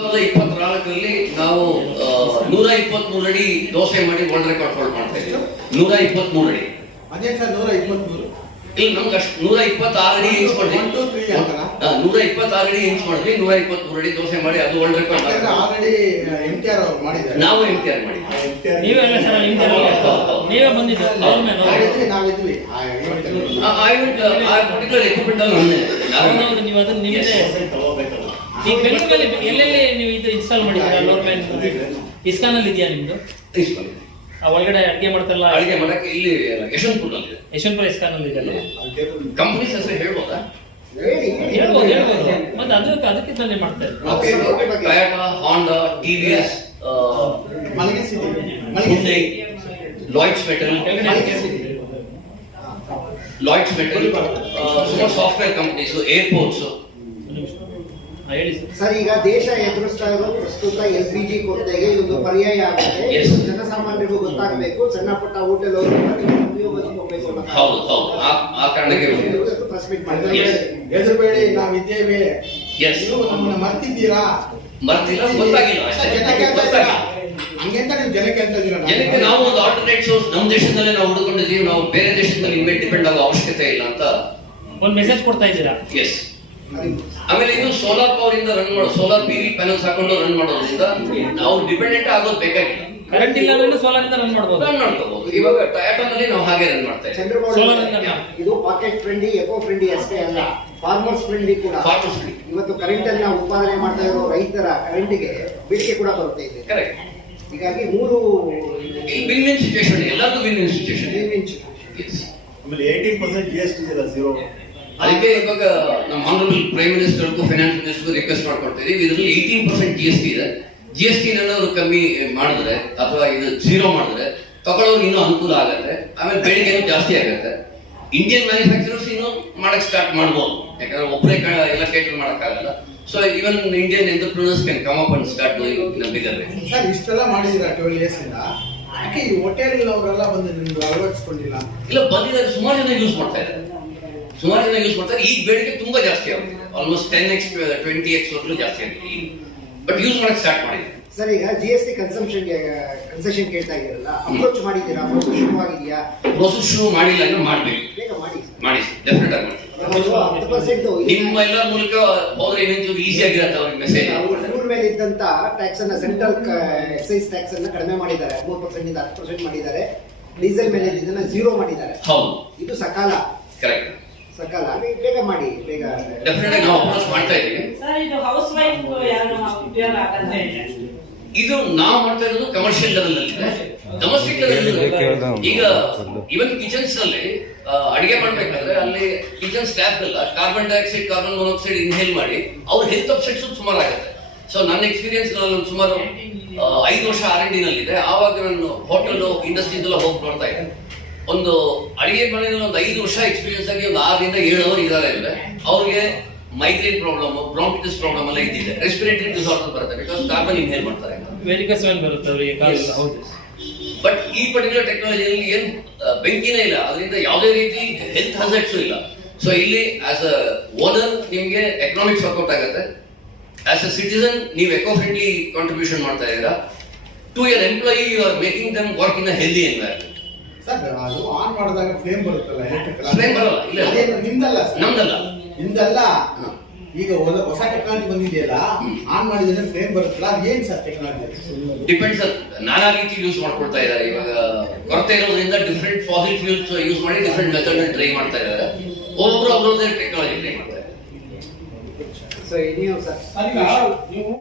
2024ರಲ್ಲಿ ನಾವು 123 ಅಡಿ ದೋಸೆ ಮಾಡಿ ವರ್ಲ್ಡ್ ರೆಕಾರ್ಡ್ ಹೋಲ್ಡ್ ಮಾಡ್ತಾ ಇದ್ದೀವಿ. 123 ಅಡಿ. ಅದೇ ಸರ್ 123. ಇಲ್ಲ ನಮ್ಗೆ ಅಷ್ಟು 126 ಅಡಿ ಇಂಚ್ ಮಾಡಿದ್ವಿ. 126 ಅಡಿ ಇಂಚ್ ಮಾಡಿದ್ವಿ. 123 ಅಡಿ ದೋಸೆ ಮಾಡಿ ಅದು ವರ್ಲ್ಡ್ ರೆಕಾರ್ಡ್ ಮಾಡಿದ್ವಿ. ಆಲ್ರೆಡಿ ಎಂಟಿಆರ್ ಅವರು ಮಾಡಿದ್ದಾರೆ. ನಾವು ಎಂಟಿಆರ್ ಮಾಡಿದ್ವಿ. ನೀವೆಲ್ಲ ಸರ್ ನೀವೇ ಬಂದಿದ್ದು ಅವ್ರ ಮೇಲೆ ನಾವಿದ್ವಿ. ಆ ಪರ್ಟಿಕ್ಯುಲರ್ ಎಕ್ವಿಪ್ಮೆಂಟ್ ಅಲ್ಲಿ ಹೌದು ನೀವು ಅದನ್ನ ನಿಮ್ಮದೇ ಈ ಬೆಂಗಳೂರಲ್ಲಿ ಎಲ್ಲೆಲ್ಲಿ ನೀವು ಇದು ಇನ್ಸ್ಟಾಲ್ ಮಾಡಿದ್ದೀರಾ ಲೋರ್ಮ್ಯಾನ್ ಇಸ್ಕಾನ್ ಅಲ್ಲಿ ಇದೆಯಾ ನಿಮ್ದು? ಒಳಗಡೆ ಅಡಿಗೆ ಮಾಡ್ತಾರಲ್ಲ ಅಡಿಗೆ ಮಾಡಕ್ಕೆ ಇಲ್ಲಿ ಯಶವಂತಪುರ ಇಸ್ಕಾನ್ ಅಲ್ಲಿ ಇದೆಯಲ್ಲ ಕಂಪನೀಸ್ ಹೆಸರು ಹೇಳ್ಬೋದಾ? ಹೇಳ್ಬೋದು ಮತ್ತೆ ಅದಕ್ಕಿಂತಲೇ ಮಾಡ್ತಾರೆ. ಟೊಯೋಟಾ, ಹೋಂಡಾ, ಟಿವಿಎಸ್, ಹುಂಡೈ, ಲಾಯ್ಡ್ಸ್ ಮೆಟಲ್, ಸುಮಾರು ಸಾಫ್ಟ್ವೇರ್ ಕಂಪನೀಸ್, ಏರ್ಪೋರ್ಟ್ಸ್. ಹೇಳಿ ಸರ್, ಈಗ ದೇಶ ಎದುರಿಸ್ತಾ ಇರೋ ಪ್ರಸ್ತುತ LPG ಕೊರತೆಗೆ ಇದೊಂದು ಪರ್ಯಾಯ ಆಗುತ್ತೆ. ಜನಸಾಮಾನ್ಯರಿಗೂ ಗೊತ್ತಾಗಬೇಕು, ಸಣ್ಣ ಪುಟ್ಟ ಹೋಟೆಲ್ ಅವರು ಉಪಯೋಗಿಸ್ಕೋಬೇಕು ಅನ್ನೋ ಆ ಕಾರಣಕ್ಕೆ ಪ್ರೆಸ್ ಮಾಡಿದ್ರೆ ಎದುರುಬೇಡಿ ನಾವಿದ್ದೇವೆ. ಎಸ್ ನಮ್ಮನ್ನ ಮರ್ತಿದ್ದೀರಾ? ಮರ್ತಿಲ್ಲ, ಗೊತ್ತಾಗಿಲ್ಲ ಅಷ್ಟೇ. ಹಂಗೆಂತ ನೀವು ಜನಕ್ಕೆ ಅಂತ ಇದ್ದೀರಾ? ಜನಕ್ಕೆ ನಾವು ಒಂದು ಆಲ್ಟರ್ನೇಟ್ ಸೋರ್ಸ್ ನಮ್ಮ ದೇಶದಲ್ಲೇ ನಾವು ಹುಡುಕೊಂಡಿದ್ದೀವಿ. ನಾವು ಬೇರೆ ದೇಶದ ಮೇಲೆ ಇನ್ಮೇಲೆ ಡಿಪೆಂಡ್ ಆಗೋ ಅವಶ್ಯಕತೆ ಇಲ್ಲ ಅಂತ ಒಂದು ಮೆಸೇಜ್ ಕೊಡ್ತಾ ಇದ್ದೀರಾ. ಎಸ್. ಆಮೇಲೆ ಇದು ಸೋಲಾರ್ ಪವರ್ ಇಂದ ರನ್ ಮಾಡೋ, ಸೋಲಾರ್ PV ಪ್ಯಾನಲ್ಸ್ ಹಾಕೊಂಡು ರನ್ ಮಾಡೋದ್ರಿಂದ ನಾವು ಡಿಪೆಂಡೆಂಟ್ ಆಗೋದು ಬೇಕಾಗಿಲ್ಲ. ಕರೆಂಟ್ ಇಲ್ಲ ಅಂದ್ರೆ ಸೋಲಾರ್ ಇಂದ ರನ್ ಮಾಡಬಹುದು. ಇವಾಗ ಟೊಯೋಟಾದಲ್ಲಿ ನಾವು ಹಾಗೆ ರನ್ ಮಾಡ್ತಾ ಇದ್ದೀವಿ. ಚಂದ್ರಗೌಡ, ಇದು ಪಾಕೆಟ್ ಫ್ರೆಂಡ್ಲಿ, ಎಕೋ ಫ್ರೆಂಡ್ಲಿ ಅಷ್ಟೇ ಅಲ್ಲ, ಫಾರ್ಮರ್ಸ್ ಫ್ರೆಂಡ್ಲಿ ಕೂಡ. ಇವತ್ತು ಕರೆಂಟ್ ಅನ್ನ ಉತ್ಪಾದನೆ ಮಾಡ್ತಾ ಇರೋ ರೈತರ ಕರೆಂಟ್ಗೆ ಬೇಡಿಕೆ ಕೂಡ ಬರುತ್ತೆ ಇದೆ. ಕರೆಕ್ಟ್. ಹೀಗಾಗಿ ಮೂರು ವಿನ್-ವಿನ್ ಸಿಚುವೇಶನ್, ಎಲ್ಲರಿಗೂ ವಿನ್-ವಿನ್ ಸಿಚುವೇಶನ್. ಆಮೇಲೆ 18% GST ಇದೆ, ಝೀರೋ. ಅದಕ್ಕೆ ಇವಾಗ ನಮ್ಮ ಆನರಬಲ್ ಪ್ರೈಮ್ ಮಿನಿಸ್ಟರ್ಗೂ ಫೈನಾನ್ಸ್ ಮಿನಿಸ್ಟರ್ಗೂ ರಿಕ್ವೆಸ್ಟ್ ಮಾಡ್ಕೊಡ್ತೀವಿ. ಇದರಲ್ಲಿ 18% GST ಇದೆ. GST ಏನಾದ್ರು ಕಮ್ಮಿ ಮಾಡಿದ್ರೆ ಅಥವಾ ಇದು ಝೀರೋ ಮಾಡಿದ್ರೆ ತಗೊಳ್ಳೋರು ಇನ್ನೂ ಅನುಕೂಲ ಆಗುತ್ತೆ. ಆಮೇಲೆ ಬೇಡಿಕೆ ಜಾಸ್ತಿ ಆಗುತ್ತೆ. ಇಂಡಿಯನ್ ಮ್ಯಾನುಫ್ಯಾಕ್ಚರರ್ಸ್ ಇನ್ನು ಮಾಡಕ್ ಸ್ಟಾರ್ಟ್ ಮಾಡ್ಬೋದು, ಯಾಕಂದ್ರೆ ಒಬ್ಬರೇ ಎಲ್ಲ ಕೇಟರ್ ಮಾಡಕ್ಕಾಗಲ್ಲ. So even Indian entrepreneurs can come up and start doing in a bigger way. Sir, ಇಷ್ಟೆಲ್ಲ ಮಾಡಿದಿರಾ 12 years ಇಂದ. ಯಾಕೆ ಈ ಹೋಟೆಲ್ ಅವರೆಲ್ಲ ಬಂದು ನಿಮ್ಗೆ ಅಳವಡಿಸ್ಕೊಂಡಿಲ್ಲ? ಇಲ್ಲ, ಬಂದಿದ್ದಾರೆ, ಸುಮಾರು ಜನ ಯೂಸ್ ಮಾಡ್ತಾ ಇದ್ದಾರೆ. ಈಗ ಬೇಡಿಕೆ ತುಂಬಾ ಜಾಸ್ತಿ ಆಗುತ್ತೆ. ಆಲ್ಮೋಸ್ಟ್ 10x 20x ವರೆಗೂ ಜಾಸ್ತಿ ಆಗುತ್ತೆ. ಬಟ್ ಯೂಸ್ ಮಾಡಕ್ ಸ್ಟಾರ್ಟ್ ಮಾಡಿದೆ. ಸರ್, ಈಗ GST ಕನ್ಸೆಷನ್ ಕೇಳ್ತಾ ಇದ್ದೀರಲ್ಲ, ಅಪ್ರೋಚ್ ಮಾಡಿದ್ದೀರಾ? ಪ್ರೋಸೆಸ್ ಶುರುವಾಗಿದೆಯಾ? ಪ್ರೋಸೆಸ್ ಶುರು ಮಾಡಿಲ್ಲ ಅಂದ್ರೆ ಮಾಡ್ಬೇಕು. ಬೇಗ ಮಾಡಿ ಡೆಫಿನೆಟ್ ಆಗಿ ಮಾಡಿ. 10% ನಿಮ್ಮ ಎಲ್ಲ ಮೂಲಕ ಹೋದ್ರೆ ಇನ್ನೊಂದು ಈಸಿ ಆಗಿರುತ್ತೆ ಅವ್ರಿಗೆ ಮೆಸೇಜ್. ಫ್ಯೂಲ್ ಮೇಲೆ ಇದ್ದಂತ ಟ್ಯಾಕ್ಸ್ ಅನ್ನ, ಸೆಂಟ್ರಲ್ ಎಕ್ಸೈಸ್ ಟ್ಯಾಕ್ಸ್ ಅನ್ನ ಕಡಿಮೆ ಮಾಡಿದ್ದಾರೆ. 3% ಇಂದ 10% ಮಾಡಿದ್ದಾರೆ. ಡೀಸೆಲ್ ಮೇಲೆ ಇದನ್ನ ಝೀರೋ ಮಾಡಿದ್ದಾರೆ. ಹೌದು, ಇದು ಸಕಾಲ. ಕರೆಕ್ಟ್. ಸಕಾಲ ಬೇಗ ಮಾಡಿ, ಬೇಗ. ಡೆಫಿನೆಟ್ ಆಗಿ ನಾವು ಅಪ್ರೋಚ್ ಮಾಡ್ತಾ ಇದ್ದೀವಿ. ಸರ್, ಇದು ಹೌಸ್ ವೈಫ್ ಯಾರು ಉಪಯೋಗ ಆಗಲ್ಲ. ಇದು ನಾವು ಮಾಡ್ತಾ ಇರೋದು ಕಮರ್ಷಿಯಲ್ ಲೆವೆಲ್ ಅಲ್ಲಿ ಇದೆ. ಡೊಮೆಸ್ಟಿಕ್ ಲೆವೆಲ್ ಈಗ ಇವನ್ ಕಿಚನ್ಸ್ ನಲ್ಲಿ ಅಡಿಗೆ ಮಾಡ್ಬೇಕಾದ್ರೆ ಅಲ್ಲಿ ಕಿಚನ್ ಸ್ಟಾಫ್ ಎಲ್ಲ carbon dioxide, carbon monoxide inhale ಮಾಡಿ ಅವ್ರ ಹೆಲ್ತ್ ಅಪ್ಸೆಟ್ಸ್ ಸುಮಾರು ಆಗುತ್ತೆ. ಸೊ ನನ್ನ ಎಕ್ಸ್ಪೀರಿಯನ್ಸ್ ಸುಮಾರು 5 ವರ್ಷ R&D ನಲ್ಲಿದೆ. ಆವಾಗ ನಾನು ಹೋಟೆಲ್ ಇಂಡಸ್ಟ್ರೀಸ್ ಎಲ್ಲ ಹೋಗಿ ನೋಡ್ತಾ ಇದ್ದೆ. ಒಂದು ಅಡಿಗೆ ಮನೆಯಲ್ಲಿ ಒಂದು 5 ವರ್ಷ ಎಕ್ಸ್ಪೀರಿಯನ್ಸ್ ಆಗಿ ಒಂದು 6 ರಿಂದ 7 ಅವರು ಇದ್ದಾರೆ ಅಂದ್ರೆ ಅವ್ರಿಗೆ ಮೈಗ್ರೇನ್ ಪ್ರಾಬ್ಲಮ್, ಬ್ರಾಂಕಿಟಿಸ್ ಪ್ರಾಬ್ಲಮ್ ಎಲ್ಲ ಇದ್ದಿದೆ. ರೆಸ್ಪಿರೇಟರಿ ಡಿಸಾರ್ಡರ್ ಬರುತ್ತೆ, ಬಿಕಾಸ್ ಕಾರ್ಬನ್ ಇನ್ಹೇಲ್ ಮಾಡ್ತಾರೆ. ವೆರಿಕಸ್ ವೆನ್ ಬರುತ್ತೆ ಅವರಿಗೆ. ಹೌದು. ಬಟ್ ಈ ಪರ್ಟಿಕ್ಯುಲರ್ ಟೆಕ್ನಾಲಜಿಯಲ್ಲಿ ಏನು ಬೆಂಕಿನೇ ಇಲ್ಲ, ಅದರಿಂದ ಯಾವುದೇ ರೀತಿ ಹೆಲ್ತ್ ಹಜಾರ್ಡ್ಸ್ ಇಲ್ಲ. ಸೊ ಇಲ್ಲಿ ಆಸ್ ಅ ಓನರ್ ನಿಮಗೆ ಎಕನಾಮಿಕ್ ಸಪೋರ್ಟ್ ಆಗುತ್ತೆ. ಆಸ್ ಅ ಸಿಟಿಸನ್ ನೀವು ಎಕೋ ಫ್ರೆಂಡ್ಲಿ ಕಾಂಟ್ರಿಬ್ಯೂಷನ್ ಮಾಡ್ತಾ ಇದ್ದೀರಾ. To your employee you are making them work in a healthy environment. Sir, ಅದು ಆನ್ ಮಾಡಿದಾಗ ಫ್ಲೇಮ್ ಬರುತ್ತಲ್ಲ, ಎಲೆಕ್ಟ್ರಿಕಲ್ ಫ್ಲೇಮ್ ಬರಲ್ಲ. ಇಲ್ಲ, ನಿಮ್ದಲ್ಲ ಸರ್, ನಮ್ದಲ್ಲ. ನಿಮ್ದಲ್ಲ. ಈಗ ಹೊಸ ಟೆಕ್ನಾಲಜಿ ಬಂದಿದೆಯಲ್ಲ, ಆನ್ ಮಾಡಿದ್ರೆ ಫ್ಲೇಮ್ ಬರುತ್ತಲ್ಲ, ಅದು ಏನ್ ಸರ್ ಟೆಕ್ನಾಲಜಿ? ಡಿಪೆಂಡ್ಸ್. ನಾನಾ ರೀತಿ ಯೂಸ್ ಮಾಡ್ಕೊಳ್ತಾ ಇದ್ದಾರೆ. ಇವಾಗ ಕೊರತೆ ಇರೋದ್ರಿಂದ ಡಿಫ್ರೆಂಟ್ ಫಾಸಿಲ್ ಫ್ಯೂಲ್ಸ್ ಯೂಸ್ ಮಾಡಿ ಡಿಫ್ರೆಂಟ್ ಮೆಥಡ್ ಟ್ರೈ ಮಾಡ್ತಾ ಇದ್ದಾರೆ. ಒಬ್ಬೊಬ್ರು ಟೆಕ್ನಾಲಜಿ ಟ್ರೈ ಮಾಡ್ತಾ ಇದ್ದಾರೆ. ಸೊ ನೀವು ಸರ್, ನೀವು